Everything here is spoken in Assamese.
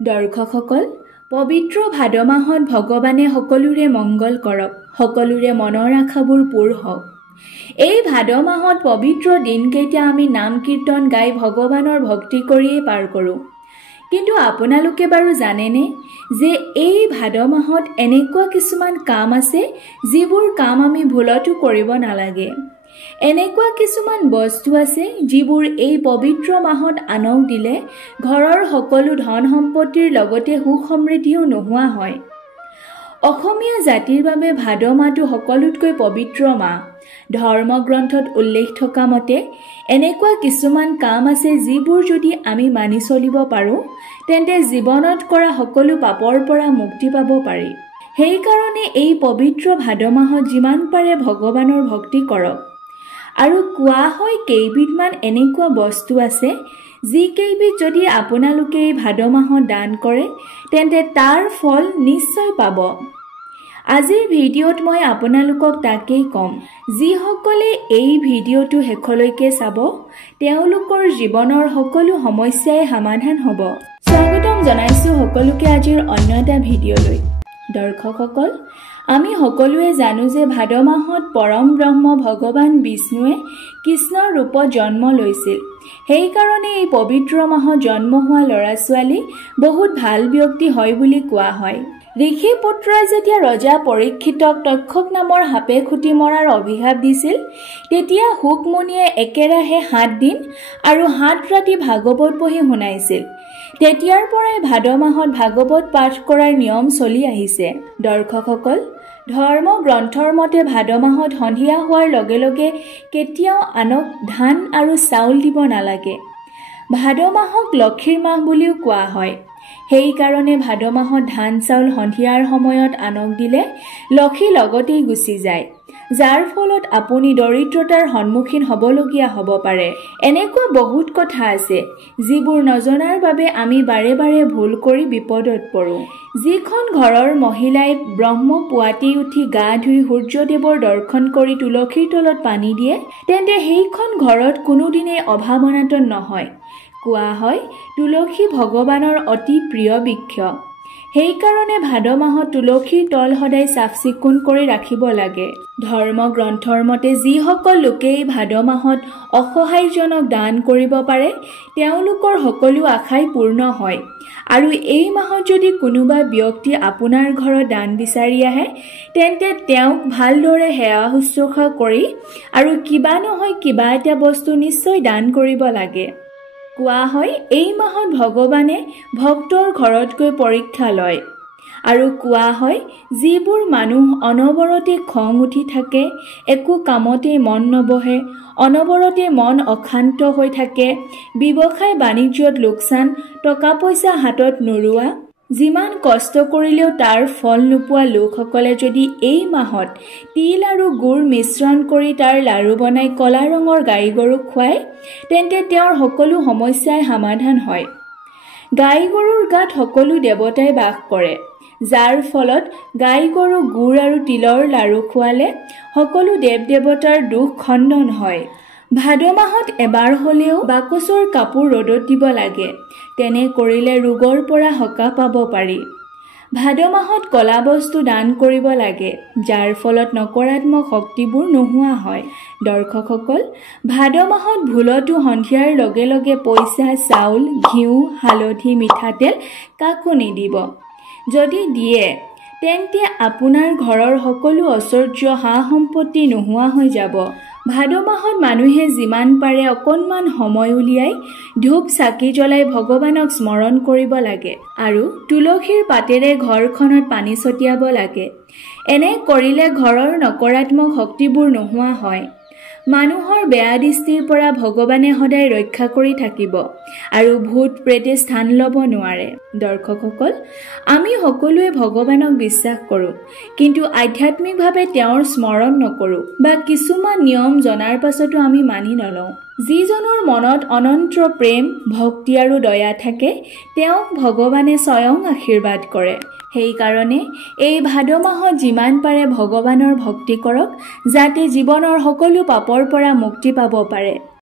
দৰ্শকসকল, পবিত্ৰ ভাদ মাহত ভগৱানে সকলোৰে মংগল কৰক, সকলোৰে মনৰ আশাবোৰ পূৰ হওক। এই ভাদ মাহত পবিত্ৰ দিনকেইটা আমি নাম কীৰ্তন গাই ভগৱানৰ ভক্তি কৰিয়েই পাৰ কৰোঁ। কিন্তু আপোনালোকে বাৰু জানেনে যে এই ভাদ মাহত এনেকুৱা কিছুমান কাম আছে যিবোৰ কাম আমি ভুলতো কৰিব নালাগে। এনেকুৱা কিছুমান বস্তু আছে যিবোৰ এই পবিত্ৰ মাহত আনক দিলে ঘৰৰ সকলো ধন সম্পত্তিৰ লগতে সুখ সমৃদ্ধিও নোহোৱা হয়। অসমীয়া জাতিৰ বাবে ভাদ মাহটো সকলোতকৈ পবিত্ৰ মাহ। ধৰ্মগ্ৰন্থত উল্লেখ থকা মতে এনেকুৱা কিছুমান কাম আছে যিবোৰ যদি আমি মানি চলিব পাৰোঁ তেন্তে জীৱনত কৰা সকলো পাপৰ পৰা মুক্তি পাব পাৰি। সেইকাৰণে এই পবিত্ৰ ভাদ মাহত যিমান পাৰে ভগৱানৰ ভক্তি কৰক। আৰু কোৱা হয় কেইবিধমান এনেকুৱা বস্তু আছে যিকেইবিধ যদি আপোনালোকে এই ভাদ মাহত দান কৰে তেন্তে তাৰ ফল নিশ্চয় পাব। আজিৰ ভিডিঅ'ত মই আপোনালোকক তাকেই ক'ম। যিসকলে এই ভিডিঅ'টো শেষলৈকে চাব তেওঁলোকৰ জীৱনৰ সকলো সমস্যাই সমাধান হ'ব। স্বাগতম জনাইছোঁ সকলোকে আজিৰ অন্য এটা ভিডিঅ'লৈ। দৰ্শকসকল, আমি সকলোৱে জানো যে ভাদ মাহত পৰম ব্ৰহ্ম ভগৱান বিষ্ণুৱে কৃষ্ণৰ ৰূপত জন্ম লৈছিল। সেইকাৰণে এই পবিত্ৰ মাহত জন্ম হোৱা ল'ৰা ছোৱালী বহুত ভাল ব্যক্তি হয় বুলি কোৱা হয়। ঋষি পুত্ৰই যেতিয়া ৰজা পৰীক্ষিতক তক্ষক নামৰ সাপে খুটি মৰাৰ অভিশাপ দিছিল তেতিয়া শুকমুনিয়ে একেৰাহে 7 দিন আৰু 7 ৰাতি ভাগৱত পঢ়ি শুনাইছিল। তেতিয়াৰ পৰাই ভাদ মাহত ভাগৱত পাঠ কৰাৰ নিয়ম চলি আহিছে। দৰ্শকসকল, ধৰ্ম গ্ৰন্থৰ মতে ভাদ মাহত সন্ধিয়া হোৱাৰ লগে লগে কেতিয়াও আনক ধান আৰু চাউল দিব নালাগে। ভাদ মাহক লক্ষীৰ মাহ বুলিও কোৱা হয়। সেইকাৰণে ভাদ মাহত ধান চাউল সন্ধিয়াৰ সময়ত আনক দিলে লক্ষী লগতেই গুচি যায়, যাৰ ফলত আপুনি দৰিদ্ৰতাৰ সন্মুখীন হ'বলগীয়া হ'ব পাৰে। এনেকুৱা বহুত কথা আছে যিবোৰ নজনাৰ বাবে আমি বাৰে বাৰে ভুল কৰি বিপদত পৰোঁ। যিখন ঘৰৰ মহিলাই ব্ৰহ্মপুৱাতেই উঠি গা ধুই সূৰ্যদেৱৰ দৰ্শন কৰি তুলসীৰ তলত পানী দিয়ে তেন্তে সেইখন ঘৰত কোনোদিনেই অভাৱ অনাটন নহয়। কোৱা হয় তুলসী ভগৱানৰ অতি প্ৰিয় বৃক্ষ। সেইকাৰণে ভাদ মাহত তুলসীৰ তল সদায় চাফ চিকুণ কৰি ৰাখিব লাগে। ধৰ্ম গ্ৰন্থৰ মতে যিসকল লোকে ভাদ মাহত অসহায়জনক দান কৰিব পাৰে তেওঁলোকৰ সকলো আশাই পূৰ্ণ হয়। আৰু এই মাহত যদি কোনোবা ব্যক্তি আপোনাৰ ঘৰত দান বিচাৰি আহে তেন্তে তেওঁক ভালদৰে সেৱা শুশ্ৰূষা কৰি আৰু কিবা নহয় কিবা এটা বস্তু নিশ্চয় দান কৰিব লাগে। কোৱা হয় এই মাহত ভগৱানে ভক্তৰ ঘৰত গৈ পৰীক্ষা লয়। আৰু কোৱা হয় যিবোৰ মানুহ অনবৰতে খং উঠি থাকে, একো কামতেই মন নবহে, অনবৰতে মন অশান্ত হৈ থাকে, ব্যৱসায় বাণিজ্যত লোকচান, টকা পইচা হাতত নোৰোৱা, যিমান কষ্ট কৰিলেও তাৰ ফল নোপোৱা লোকসকলে যদি এই মাহত তিল আৰু গুড় মিশ্ৰণ কৰি তাৰ লাড়ু বনাই কলা ৰঙৰ গাই গৰুক খুৱায় তেন্তে তেওঁৰ সকলো সমস্যাই সমাধান হয়। গাই গৰুৰ গাত সকলো দেৱতাই বাস কৰে, যাৰ ফলত গাই গৰু গুড় আৰু তিলৰ লাড়ু খোৱালে সকলো দেৱ দেৱতাৰ দুখ খণ্ডন হয়। ভাদ মাহত এবাৰ হ'লেও বাকচৰ কাপোৰ ৰ'দত দিব লাগে, তেনে কৰিলে ৰোগৰ পৰা সকাহ পাব পাৰি। ভাদ মাহত কলা বস্তু দান কৰিব লাগে, যাৰ ফলত নকাৰাত্মক শক্তিবোৰ নোহোৱা হয়। দৰ্শকসকল, ভাদ মাহত ভুলতো সন্ধিয়াৰ লগে লগে পইচা, চাউল, ঘিউ, হালধি, মিঠাতেল কাকো নিদিব। যদি দিয়ে তেন্তে আপোনাৰ ঘৰৰ সকলো ঐশ্বৰ্য সা সম্পত্তি নোহোৱা হৈ যাব। ভাদ মাহত মানুহে যিমান পাৰে অকণমান সময় উলিয়াই ধূপ চাকি জ্বলাই ভগৱানক স্মৰণ কৰিব লাগে আৰু তুলসীৰ পাতেৰে ঘৰখনত পানী ছটিয়াব লাগে। এনে কৰিলে ঘৰৰ নকাৰাত্মক শক্তিবোৰ নোহোৱা হয়। মানুহৰ বেয়া দৃষ্টিৰ পৰা ভগৱানে সদায় ৰক্ষা কৰি থাকিব আৰু ভূত প্ৰেতে স্থান ল'ব নোৱাৰে। দৰ্শকসকল, আমি সকলোৱে ভগৱানক বিশ্বাস কৰোঁ, কিন্তু আধ্যাত্মিকভাৱে তেওঁৰ স্মৰণ নকৰোঁ বা কিছুমান নিয়ম জনাৰ পাছতো আমি মানি নলওঁ। যিজনৰ মনত অনন্ত প্ৰেম, ভক্তি আৰু দয়া থাকে তেওঁক ভগৱানে স্বয়ং আশীৰ্বাদ কৰে। সেইকাৰণে এই ভাদ মাহত যিমান পাৰে ভগৱানৰ ভক্তি কৰক যাতে জীৱনৰ সকলো পাপৰ পৰা মুক্তি পাব পাৰে।